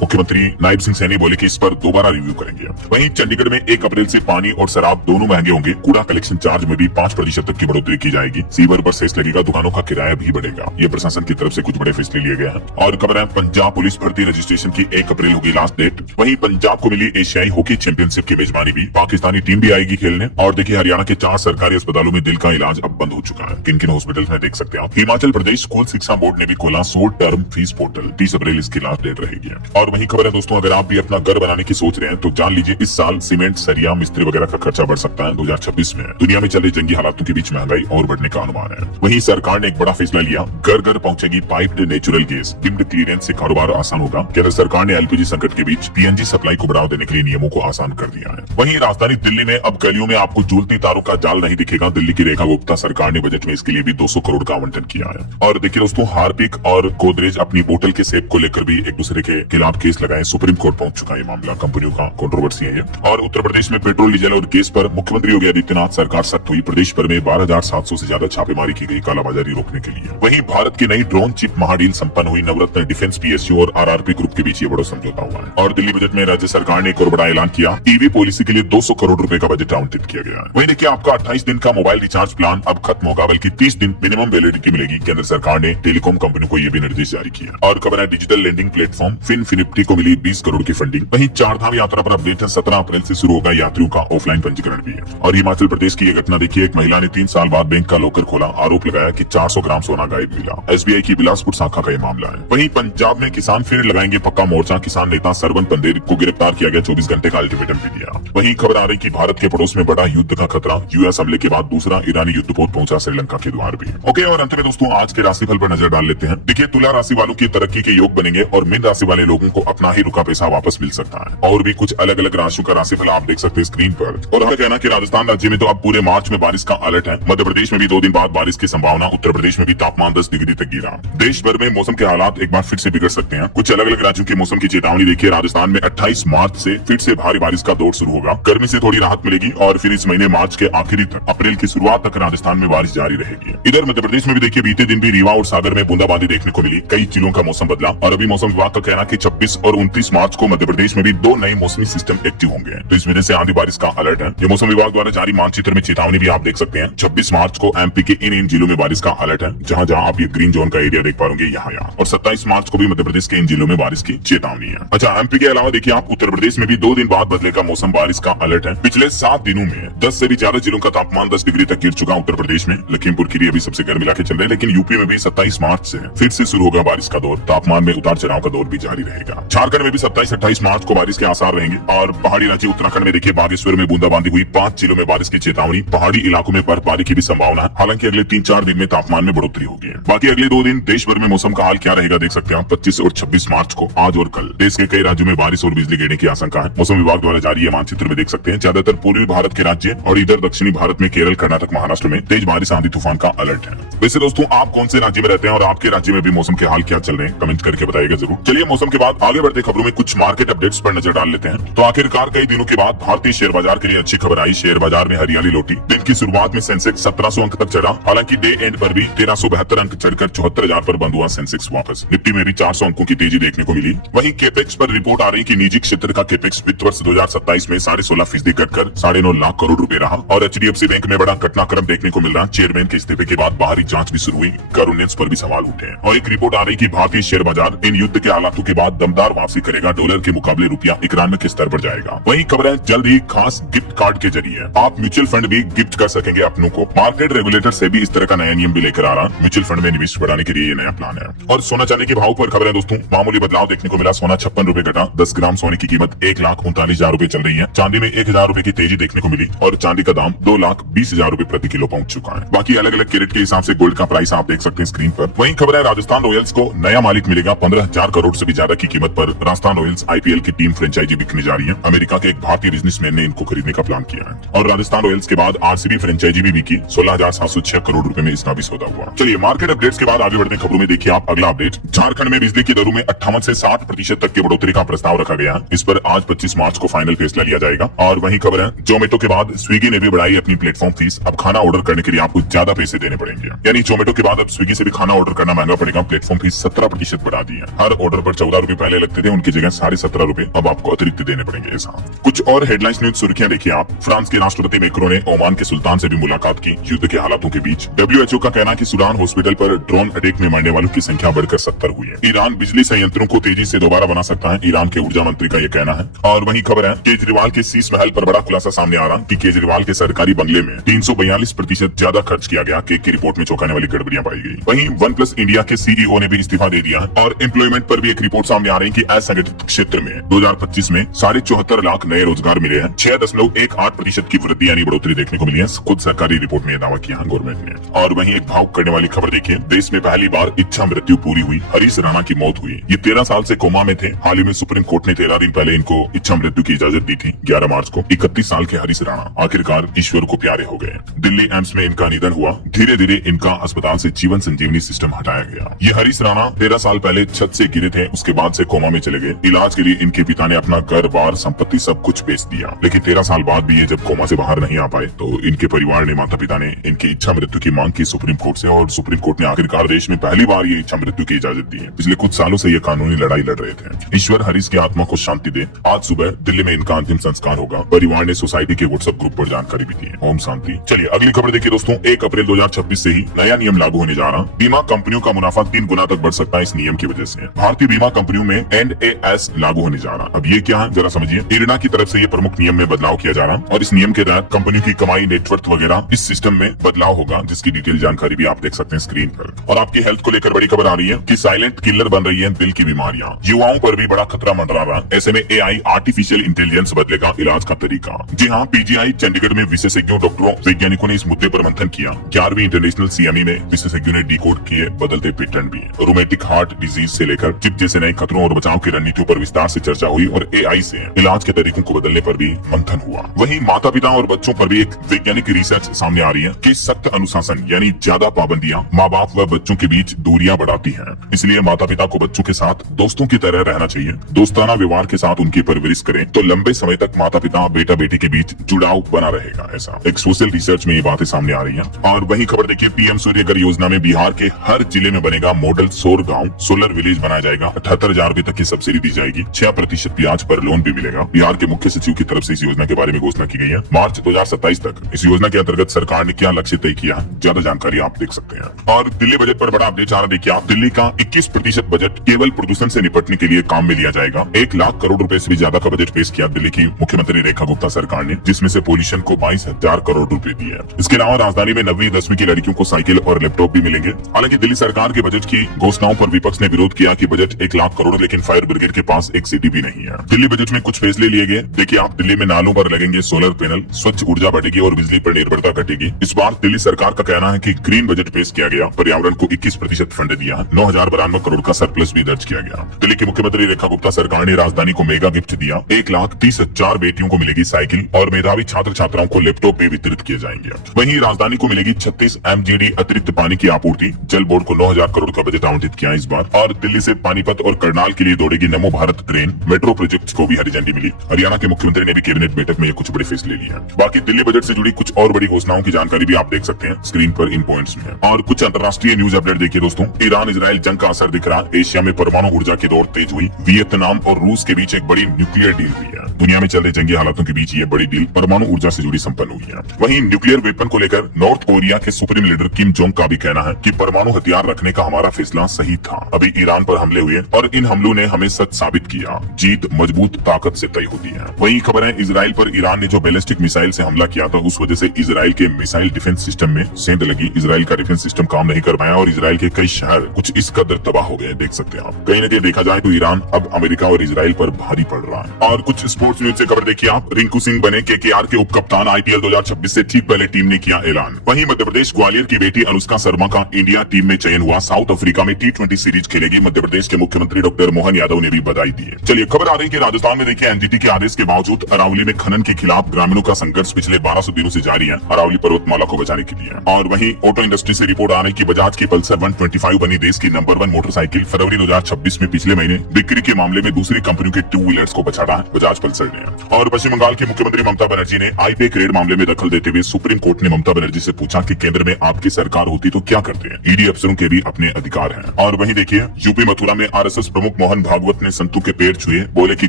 मुख्यमंत्री नायब सिंह सैनी बोले कि इस पर दोबारा रिव्यू करेंगे। वहीं चंडीगढ़ में 1 अप्रैल से पानी और शराब दोनों महंगे होंगे। कूड़ा कलेक्शन चार्ज में भी 5% तक की बढ़ोतरी की जाएगी। सीवर पर सेस लगेगा, दुकानों का किराया भी बढ़ेगा। ये प्रशासन की तरफ से कुछ बड़े फैसले लिए गए हैं। और खबर है पंजाब पुलिस भर्ती रजिस्ट्रेशन की 1 अप्रैल होगी लास्ट डेट। वहीं पंजाब को मिली एशियाई हॉकी चैंपियनशिप की मेजबानी भी। पाकिस्तानी टीम भी आएगी खेलने। और देखिए हरियाणा के 4 सरकारी अस्पतालों में दिल का इलाज अब बंद हो चुका है। किन किन हॉस्पिटल में देख सकते हैं आप। हिमाचल प्रदेश स्कूल शिक्षा बोर्ड ने भी खोला शॉर्ट टर्म फीस पोर्टल। 30 अप्रैल इसकी लास्ट डेट रहेगी। और वहीं खबर है दोस्तों, अगर आप भी अपना घर बनाने की सोच रहे हैं तो जान लीजिए इस साल सीमेंट, सरिया, मिस्त्री वगैरह का खर्चा बढ़ सकता है। 2026 में दुनिया में चल रही जंगी हालातों के बीच महंगाई और बढ़ने का अनुमान है। वहीं सरकार ने एक बड़ा फैसला लिया, घर घर पहुंचेगी piped natural gas. Deemed clearance से कारोबार आसान होगा। केंद्र सरकार ने एलपीजी संकट के बीच पीएनजी सप्लाई को बढ़ावा देने के लिए नियमों को आसान कर दिया है। वहीं राजधानी दिल्ली में अब गलियों में आपको झूलती तारों का जाल नहीं दिखेगा। दिल्ली की रेखा गुप्ता सरकार ने बजट में इसके लिए भी 200 करोड़ का आवंटन किया है। और देखिए दोस्तों, हार्पिक और गोदरेज अपनी बोतल के सेब को लेकर भी एक दूसरे के खिलाफ केस लगाए। सुप्रीम कोर्ट पहुंच चुका है मामला। कंपनियों का कंट्रोवर्सी है ये। और उत्तर प्रदेश में पेट्रोल, डीजल और गैस पर मुख्यमंत्री योगी आदित्यनाथ सरकार सख्त हुई। प्रदेश भर में 12,700 से ज्यादा छापेमारी की गई कालाबाजारी रोकने के लिए। वहीं भारत की नई ड्रोन चिप महाडील संपन्न हुई। नवरत्न डिफेंस, पीएसयू और आरआरपी ग्रुप के बीच ये बड़ा समझौता हुआ है। और दिल्ली बजट में राज्य सरकार ने एक और बड़ा ऐलान किया। ईवी पॉलिसी के लिए 200 करोड़ रुपए का बजट आवंटित किया गया है। वहीं देखिए आपका 28 दिन का मोबाइल रिचार्ज प्लान अब खत्म होगा, बल्कि 30 दिन मिनिमम वैलिडिटी मिलेगी। केंद्र सरकार ने टेलीकॉम कंपनी को यह भी निर्देश जारी किया। और खबर है डिजिटल लेंडिंग प्लेटफॉर्म फिनफ्लिप्टी को मिली 20 करोड़ की फंडिंग। वहीं 4 धाम यात्रा पर अपडेट है। 17 अप्रैल से शुरू होगा यात्रियों का ऑफलाइन पंजीकरण भी है। और हिमाचल प्रदेश की यह घटना देखिए, एक महिला ने 3 साल बाद बैंक का लॉकर खोला। आरोप लगाया कि 400 ग्राम सोना गायब मिला। एसबीआई की बिलासपुर शाखा का यह मामला है। वहीं पंजाब में किसान फिर लगाएंगे पक्का मोर्चा। किसान नेता सरवन पंदेर को गिरफ्तार किया गया। 24 घंटे का अल्टीमेटम भी दिया। वहीं खबर आ रही कि भारत के पड़ोस में बड़ा युद्ध का खतरा। यूएस हमले के बाद दूसरा ईरानी युद्धपोत पहुंचा श्रीलंका के द्वार पे। ओके, और अंत में दोस्तों आज के राशिफल पर नजर डाल लेते हैं। देखिए तुला राशि वालों की तरक्की के योग बनेंगे और मीन राशि वाले लोगों को अपना ही रुका पैसा वापस मिल सकता है। और भी कुछ अलग अलग राशियों का राशिफल आप देख सकते हैं स्क्रीन पर। और हमें कहना कि राजस्थान राज्य में तो अब पूरे मार्च में बारिश का अलर्ट है। मध्य प्रदेश में भी 2 दिन बाद बारिश की संभावना। उत्तर प्रदेश में भी तापमान 10 डिग्री तक गिरा। देश भर में मौसम के हालात एक बार फिर से बिगड़ सकते हैं। कुछ अलग अलग राज्यों के मौसम की चेतावनी देखिए। राजस्थान में 28 मार्च से फिर से भारी बारिश का दौर शुरू होगा। गर्मी से थोड़ी राहत मिलेगी और फिर इस महीने मार्च के आखिरी तक, अप्रैल की शुरुआत तक राजस्थान में बारिश जारी रहेगी। इधर मध्य प्रदेश में भी देखिए बीते दिन भी रीवा और सागर में बूंदाबांदी देखने को मिली। कई जिलों का मौसम बदला। और अभी मौसम विभाग का कहना कि 26 और 29 मार्च को मध्य प्रदेश में भी 2 नए मौसमी सिस्टम एक्टिव होंगे। तो इस वजह से आंधी बारिश का अलर्ट है। ये मौसम विभाग द्वारा जारी मानचित्र में चेतावनी भी आप देख सकते हैं। 26 मार्च को एमपी के इन जिलों में बारिश का अलर्ट है, जहां जहां आप ये ग्रीन जोन का एरिया देख पाओगे यहाँ। और 27 मार्च को भी मध्य प्रदेश के इन जिलों में बारिश की चेतावनी है। अच्छा, एमपी के अलावा देखिए आप उत्तर प्रदेश में भी 2 दिन बाद बदलेगा मौसम, बारिश का अलर्ट है। पिछले 7 दिनों में 10 से भी ज्यादा जिलों का तापमान 10 डिग्री तक गिर चुका उत्तर प्रदेश में। लखीमपुर खीरी अभी सबसे गर्म इलाके चल रहे हैं। लेकिन यूपी में भी 27 मार्च से फिर से शुरू होगा बारिश का दौर। तापमान में उतार चढ़ाव का दौर भी जारी रहेगा। झारखंड में भी 27-28 मार्च को बारिश के आसार रहेंगे। और पहाड़ी राज्य उत्तराखंड में देखिए बागेश्वर में बूंदाबांदी हुई। 5 जिलों में बारिश की चेतावनी। पहाड़ी इलाकों में बर्फबारी की भी संभावना है। हालांकि अगले 3-4 दिन में तापमान में बढ़ोतरी होगी। बाकी अगले 2 दिन देश भर में मौसम का हाल क्या रहेगा देख सकते हैं आप। 25 और 26 मार्च को आज और कल देश के कई राज्यों में बारिश और बिजली गिरने की आशंका है। मौसम विभाग द्वारा जारी ये मानचित्र में देख सकते हैं। ज्यादातर पूर्वी भारत के राज्य और इधर दक्षिणी भारत में केरल, कर्नाटक, महाराष्ट्र में तेज बारिश, आंधी तूफान का अलर्ट है। वैसे दोस्तों आप कौन से राज्य में रहते हैं और आपके राज्य में भी मौसम के हाल क्या चल रहे हैं, कमेंट करके बताइएगा जरूर। चलिए मौसम के बाद आगे बढ़ते खबरों में कुछ मार्केट अपडेट्स पर नजर डाल लेते हैं। तो आखिरकार कई दिनों के बाद भारतीय शेयर बाजार के लिए अच्छी खबर आई। शेयर बाजार में हरियाली लौटी। दिन की शुरुआत में सेंसेक्स 1700 अंक तक चढ़ा। हालांकि डे एंड पर भी 1372 अंक चढ़कर 74,000 पर बंद हुआ सेंसेक्स वापस। निफ्टी में भी 400 अंकों की तेजी देखने को मिली। वहीं केपेक्स पर रिपोर्ट आ रही कि निजी क्षेत्र का केपेक्स वित्त वर्ष 2027 में 16.5% घटकर 9.5 लाख करोड़ रुपए रहा। और एचडीएफसी बैंक में बड़ा घटनाक्रम देखने को मिल रहा। चेयरमैन के इस्तीफे के बाद बाहरी जांच भी शुरू हुई। गवर्नेंस पर भी सवाल उठे। और एक रिपोर्ट आ रही कि भारतीय शेयर बाजार इन युद्ध के हालातों के बाद दमदार वापसी करेगा। डॉलर के मुकाबले रुपया 91 के स्तर पर जाएगा। वहीं खबर है जल्द ही खास गिफ्ट कार्ड के जरिए आप म्यूचुअल फंड भी गिफ्ट कर सकेंगे अपनों को। मार्केट रेगुलेटर से भी इस तरह का नया नियम भी लेकर आ रहा। म्यूचुअल फंड में निवेश बढ़ाने के लिए ये नया प्लान है। और सोना चांदी के भाव पर खबर है दोस्तों, मामूली बदलाव देखने को मिला। सोना 56 रुपए घटा। 10 ग्राम सोने की कीमत 1,39,000 रुपए चल रही है। चांदी में 1,000 रुपए की तेजी देखने को मिली और चांदी का दाम 2,20,000 रुपए प्रति किलो पहुंच चुका है। बाकी अलग अलग कैरेट के हिसाब से गोल्ड का प्राइस आप देख सकते हैं स्क्रीन पर। वहीं खबर है राजस्थान रॉयल्स को नया मालिक मिलेगा। 15,000 करोड़ से भी ज्यादा की कीमत पर राजस्थान रॉयल्स आईपीएल की टीम फ्रेंचाइजी बिकने जा रही है। अमेरिका के एक भारतीय बिजनेसमैन ने इनको खरीदने का प्लान किया है। और राजस्थान रॉयल्स के बाद आरसीबी फ्रेंचाइजी भी बिकी। 16,706 करोड़ रुपए में इसका भी सौदा हुआ। चलिए मार्केट अपडेट्स के बाद आगे बढ़ते खबरों में देखिए आप अगला अपडेट। झारखंड में बिजली की दरों में 58 से 60% तक की बढ़ोतरी का प्रस्ताव रखा गया है। इस पर आज 25 मार्च को फाइनल फैसला लिया जाएगा। और वहीं खबर है जोमेटो के बाद स्विगी ने भी बढ़ाई अपनी प्लेटफॉर्म फीस। अब खाना ऑर्डर करने के लिए आपको ज्यादा पैसे देने पड़ेंगे। यानी जोमेटो के बाद अब स्विगी से भी खाना ऑर्डर करना महंगा पड़ेगा, प्लेटफॉर्म फीस 17% बढ़ा दी है। हर ऑर्डर पर 14 रुपए पहले लगते थे, उनकी जगह 17.5 रुपए अब आपको अतिरिक्त देने पड़ेंगे। ऐसा कुछ और हेडलाइंस न्यूज सुर्खियां देखिए आप। फ्रांस के राष्ट्रपति मैक्रों ने ओमान के सुल्तान से भी मुलाकात की, युद्ध के हालातों के बीच। WHO का कहना है कि सूडान हॉस्पिटल पर ड्रोन अटैक में मरने वालों की संख्या बढ़कर 70 हुई है। ईरान बिजली संयंत्रों को तेजी से दोबारा बना सकता है, ईरान के ऊर्जा मंत्री का यह कहना है। और वहीं खबर है केजरीवाल के शीश महल पर बड़ा खुलासा सामने आ रहा कि केजरीवाल के सरकारी बंगले में 342% ज्यादा खर्च किया गया। केक की रिपोर्ट में चौंकाने वाली गड़बड़ियां पाई गई। वहीं OnePlus इंडिया के CEO ने भी इस्तीफा दे दिया है। और एम्प्लॉयमेंट पर भी एक रिपोर्ट सामने आ रही है कि असंगठित क्षेत्र में 2025 में 74.5 लाख नए रोजगार मिले हैं। 6.18% की वृद्धि यानी बढ़ोतरी देखने को मिली है। खुद सरकारी रिपोर्ट में यह दावा किया है गवर्नमेंट ने। और वहीं एक भावुक करने वाली खबर देखिए, देश में पहली बार इच्छा मृत्यु पूरी हुई, हरीश राणा की मौत हुई। ये 13 साल से कोमा में थे। हाल ही में सुप्रीम कोर्ट ने 13 दिन पहले इनको इच्छा मृत्यु की इजाजत दी थी। 11 मार्च को 31 साल के हरीश राणा आखिरकार ईश्वर को प्यारे हो गए। दिल्ली एम्स में इनका निधन हुआ। धीरे धीरे इनका अस्पताल से जीवन संजीवनी सिस्टम हटाया गया। ये हरीश राणा 13 साल पहले छत से गिरे थे, उसके बाद से कोमा में चले गए। इलाज के लिए इनके पिता ने अपना घर बार संपत्ति सब कुछ बेच दिया, लेकिन 13 साल बाद भी ये जब कोमा से बाहर नहीं आ पाए तो इनके परिवार ने, माता पिता ने इनकी इच्छा मृत्यु की मांग की सुप्रीम कोर्ट से। और सुप्रीम कोर्ट ने आखिरकार देश में पहली बार ये इच्छा मृत्यु की इजाजत दी है। पिछले कुछ सालों से ये कानूनी लड़ाई लड़ रहे थे। ईश्वर हरीश की आत्मा को शांति दे। आज सुबह दिल्ली में इनका अंतिम संस्कार होगा। परिवार ने सोसाइटी के व्हाट्सएप ग्रुप पर जानकारी भी दी है। ओम शांति। चलिए अगली खबर देखिए दोस्तों। 1 अप्रैल 2026 से ही नया नियम लागू होने जा रहा। बीमा कंपनियों का मुनाफा 3 गुना तक बढ़ सकता है इस नियम की वजह से। भारतीय बीमा कंपनियों में NAS लागू होने जा रहा। अब ये क्या है जरा समझिए। इरना की तरफ से ये प्रमुख नियम में बदलाव किया जा रहा और इस नियम के तहत कंपनियों की कमाई, नेटवर्थ वगैरह इस सिस्टम में बदलाव होगा, जिसकी डिटेल जानकारी भी आप देख सकते हैं स्क्रीन पर। और आपकी हेल्थ को लेकर बड़ी खबर आ रही है कि साइलेंट किलर बन रही है दिल की बीमारियां। युवाओं पर भी बड़ा खतरा मंडरा रहा। ऐसे में AI आर्टिफिशियल इंटेलिजेंस बदलेगा इलाज का तरीका। जी हाँ, PGI चंडीगढ़ में विशेषज्ञों, डॉक्टरों, वैज्ञानिकों ने इस मुद्दे पर मंथन किया। 11वीं इंटरनेशनल CME में विशेषज्ञों ने डिकोड किए बदलते पैटर्न भी। रोमेटिक हार्ट डिजीज से लेकर चिप जैसे नए खतरों और बचाव की रणनीतियों पर विस्तार से चर्चा हुई और AI से इलाज के तरीकों को बदलने पर भी मंथन हुआ। वहीं माता पिता और बच्चों पर भी एक वैज्ञानिक रिसर्च सामने आ रही है कि सख्त अनुशासन यानी ज्यादा पाबंदियां माँ बाप व बच्चों के बीच दूरियां बढ़ाती हैं। इसलिए माता पिता को बच्चों के साथ दोस्तों की तरह रहना चाहिए। दोस्ताना व्यवहार के साथ उनकी परवरिश करें तो लंबे समय तक माता पिता बेटा बेटी के बीच जुड़ाव बना रहेगा। ऐसा एक सोशल रिसर्च में ये बातें सामने आ रही हैं। और वही खबर देखिए, PM सूर्यघर योजना में बिहार के हर जिले में बनेगा मॉडल सौर गांव, सोलर विलेज बनाया जाएगा। 78,000 रुपए तक की सब्सिडी दी जाएगी। 6% ब्याज पर लोन भी मिलेगा। बिहार के मुख्य सचिव की तरफ से इस योजना के बारे में घोषणा की गई है। मार्च 2027 तक इस योजना के अंतर्गत सरकार ने क्या लक्ष्य तय किया, ज्यादा जानकारी आप देख सकते हैं। और दिल्ली बजट पर बड़ा अपडेट आ रहा। देखिए आप, दिल्ली का 21% बजट केवल प्रदूषण से निपटने के लिए काम में लिया जाएगा। 1 लाख करोड़ रुपए से भी ज्यादा का बजट पेश किया दिल्ली की मुख्यमंत्री रेखा गुप्ता सरकार ने, जिसमें से पोल्यूशन को 22,000 करोड़ रुपए दिए। इसके अलावा राजधानी में 9वीं 10वीं की लड़कियों को साइकिल और लैपटॉप भी मिलेंगे। हालांकि दिल्ली सरकार के बजट की घोषणाओं पर विपक्ष ने विरोध किया कि बजट 1 लाख करोड़, लेकिन फायर ब्रिगेड के पास एक सिटी भी नहीं है। दिल्ली बजट में कुछ फैसले लिए गए। देखिए आप, दिल्ली में नालों पर लगेंगे सोलर पैनल, स्वच्छ ऊर्जा बढ़ेगी और बिजली पर निर्भरता घटेगी। इस बार दिल्ली सरकार का कहना है कि ग्रीन बजट पेश किया गया। पर्यावरण को 21% फंड दिया। 9,092 करोड़ का सरप्लस भी दर्ज किया गया। दिल्ली की मुख्यमंत्री रेखा गुप्ता सरकार ने राजधानी को मेगा गिफ्ट दिया। 1,30,000 बेटियों को मिलेगी साइकिल और मेधावी छात्र छात्राओं को लैपटॉप भी वितरित किए जाएंगे। वहीं राजधानी को मिलेगी 36 MGD अतिरिक्त पानी की आपूर्ति। जल बोर्ड को 9,000 करोड़ का बजट आवंटित किया इस बार। और दिल्ली से पानीपत और करनाल के लिए दौड़ेगी नमो भारत ट्रेन। मेट्रो प्रोजेक्ट को भी हरी झंडी मिली। हरियाणा के मुख्यमंत्री ने भी कैबिनेट बैठक में ये कुछ बड़े फैसले लिए हैं। बाकी दिल्ली बजट से जुड़ी कुछ और बड़ी घोषणाओं की जानकारी भी आप देख सकते हैं स्क्रीन पर इन पॉइंट्स में। और कुछ अंतर्राष्ट्रीय न्यूज अपडेट देखिए दोस्तों। ईरान इजराइल जंग का असर दिख रहा। एशिया में परमाणु ऊर्जा की दौड़ तेज हुई। वियतनाम और रूस के बीच एक बड़ी न्यूक्लियर डील हुई है। दुनिया में चल रहे जंगी हालातों के बीच ये बड़ी डील परमाणु ऊर्जा से जुड़ी संपन्न हुई है। वहीं न्यूक्लियर वेपन को लेकर नॉर्थ कोरिया के सुप्रीम लीडर किम जोंग का भी कहना है कि परमाणु हथियार रखने का हमारा फैसला सही था। अभी ईरान पर हमले हुए और इन हमलों ने हमें सच साबित किया। जीत मजबूत ताकत से तय होती है। वहीं खबर है, इजराइल पर ईरान ने जो बैलिस्टिक मिसाइल से हमला किया था, उस वजह से इजराइल के मिसाइल डिफेंस सिस्टम में सेंध लगी। इजराइल का डिफेंस सिस्टम काम नहीं कर पाया और इजराइल के कई शहर कुछ इस कदर तबाह हो गए। देख सकते हैं आप। कहीं न कहीं देखा जाए तो ईरान अब अमेरिका और इजराइल पर भारी पड़ रहा है। और कुछ स्पोर्ट्स न्यूज से खबर देखिए आप। रिंकू सिंह बने KKR के उप कप्तान। IPL 2026 से ठीक पहले टीम ने किया ऐलान। वहीं मध्य प्रदेश ग्वालियर की बेटी अनुष्का शर्मा का इंडिया टीम में चयन हुआ। साउथ अफ्रीका में T20 सीरीज खेलेगी। मध्य प्रदेश के मुख्यमंत्री डॉक्टर मोहन यादव ने भी बधाई दी है। चलिए खबर आ रही है कि राजस्थान में देखिए, NGT के आदेश के बावजूद अरावली में खनन के खिलाफ ग्रामीणों का संघर्ष पिछले 1200 दिनों से जारी है, अरावली पर्वतमाला को बचाने के लिए। और वहीं ऑटो इंडस्ट्री से रिपोर्ट आ रही है कि बजाज की पल्सर 125 बनी देश की नंबर 1 मोटरसाइकिल। फरवरी 2026 में पिछले महीने बिक्री के मामले में दूसरी कंपनियों के 2 व्हीलर्स को बचा रहा है। बजाज पल्सर सड़ने हैं। और पश्चिम बंगाल की मुख्यमंत्री ममता बनर्जी ने आईपीएक रेड मामले में दखल देते हुए सुप्रीम कोर्ट ने ममता बनर्जी से पूछा कि केंद्र में आपकी सरकार होती तो क्या करते हैं। ईडी अफसरों के भी अपने अधिकार हैं। और वहीं देखिए, यूपी मथुरा में आरएसएस प्रमुख मोहन भागवत ने संतों के पैर छुए, बोले कि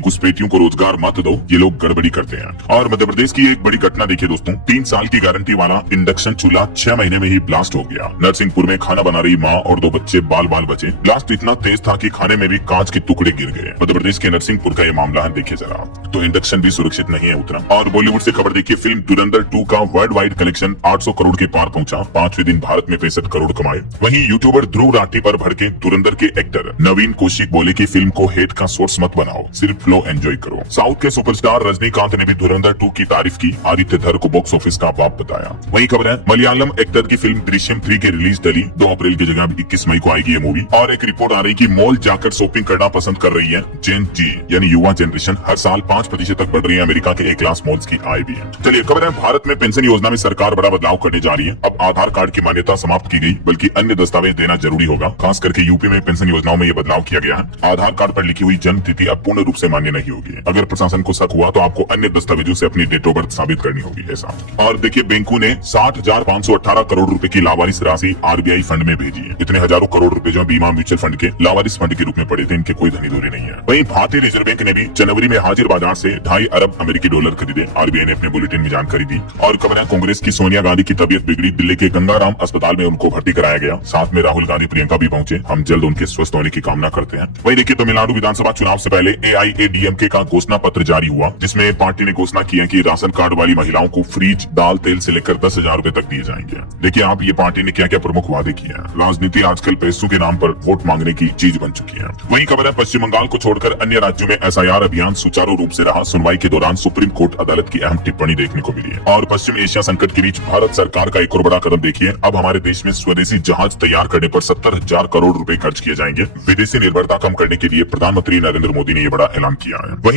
घुसपैठियों को रोजगार मत दो, ये लोग गड़बड़ी करते हैं। और मध्य प्रदेश की एक बड़ी घटना देखिए दोस्तों, 3 साल की गारंटी वाला इंडक्शन चूल्हा 6 महीने में ही ब्लास्ट हो गया। नरसिंहपुर में खाना बना रही माँ और 2 बच्चे बाल बाल बचे। ब्लास्ट इतना तेज था कि खाने में भी कांच के टुकड़े गिर गए। मध्य प्रदेश के नरसिंहपुर का ये मामला है, देखिए जरा। तो इंडक्शन भी सुरक्षित नहीं है उतना। और बॉलीवुड से खबर देखिए, फिल्म धुरंधर 2 का वर्ल्ड वाइड कलेक्शन 800 करोड़ के पार पहुंचा। 5वें दिन भारत में 65 करोड़ कमाए। वहीं यूट्यूबर ध्रुव राठी पर भड़के धुरंधर के एक्टर नवीन कौशिक बोले कि फिल्म को हेट का सोर्स मत बनाओ, सिर्फ फ्लो एंजॉय करो। साउथ के सुपरस्टार रजनीकांत ने भी धुरंधर 2 की तारीफ की। आदित्य धर को बॉक्स ऑफिस का बाप बताया। वही खबर है, मलयालम एक्टर की फिल्म दृश्यम 3 की रिलीज टली। 2 अप्रैल की जगह 21 मई को आएगी ये मूवी। और एक रिपोर्ट आ रही कि मॉल जाकर शॉपिंग करना पसंद कर रही है जेन जी यानी युवा जनरेशन। हर साल 5% तक बढ़ रही है अमेरिका के ए क्लास मॉल्स की आय भी है। चलिए खबर है, भारत में पेंशन योजना में सरकार बड़ा बदलाव करने जा रही है। अब आधार कार्ड की मान्यता समाप्त की गई, बल्कि अन्य दस्तावेज देना जरूरी होगा। खास करके यूपी में पेंशन योजनाओं में ये बदलाव किया गया है। आधार कार्ड पर लिखी हुई जन्म तिथि अब पूर्ण रूप से मान्य नहीं होगी। अगर प्रशासन को शक हुआ तो आपको अन्य दस्तावेजों से अपनी डेट ऑफ बर्थ साबित करनी होगी ऐसा। और देखिए, बैंकों ने 60,518 करोड़ रुपए की लावारिस राशि आरबीआई फंड में भेजी है। इतने हजारों करोड़ रुपए जो बीमा म्यूचुअल फंड के लावारिस फंड के रूप में पड़े थे, इनके कोई धनी दूरी नहीं है। वहीं भारतीय रिजर्व बैंक ने भी जनवरी में हाजिर बाजार से 2.5 अरब अमेरिकी डॉलर खरीदे। आरबीआई ने अपने बुलेटिन में जानकारी दी। और खबर है, कांग्रेस की सोनिया गांधी की तबीयत बिगड़ी। दिल्ली के गंगाराम अस्पताल में उनको भर्ती कराया गया। साथ में राहुल गांधी प्रियंका भी पहुंचे। हम जल्द उनके स्वस्थ होने की कामना करते हैं। वही देखिए, तमिलनाडु विधानसभा चुनाव से पहले एआईएडीएमके का घोषणा पत्र जारी हुआ, जिसमें पार्टी ने घोषणा की है कि राशन कार्ड वाली महिलाओं को फ्रिज, दाल, तेल से लेकर 10,000 रूपए तक दिए जाएंगे। देखिए आप, ये पार्टी ने क्या क्या प्रमुख वादे किए हैं। राजनीति आजकल पैसों के नाम पर वोट मांगने की चीज बन चुकी है। वही खबर है, पश्चिम बंगाल को छोड़कर अन्य राज्यों में एसआईआर अभियान सुचारू रूप से रहा। सुनवाई के दौरान सुप्रीम कोर्ट अदालत की अहम टिप्पणी देखने को मिली है। और पश्चिम एशिया संकट के बीच भारत सरकार का एक और बड़ा कदम देखिए, अब हमारे देश में स्वदेशी जहाज तैयार करने पर 70,000 करोड़ रुपए खर्च किए जाएंगे। विदेशी निर्भरता कम करने के लिए प्रधानमंत्री नरेंद्र मोदी ने यह बड़ा ऐलान किया है। वहीं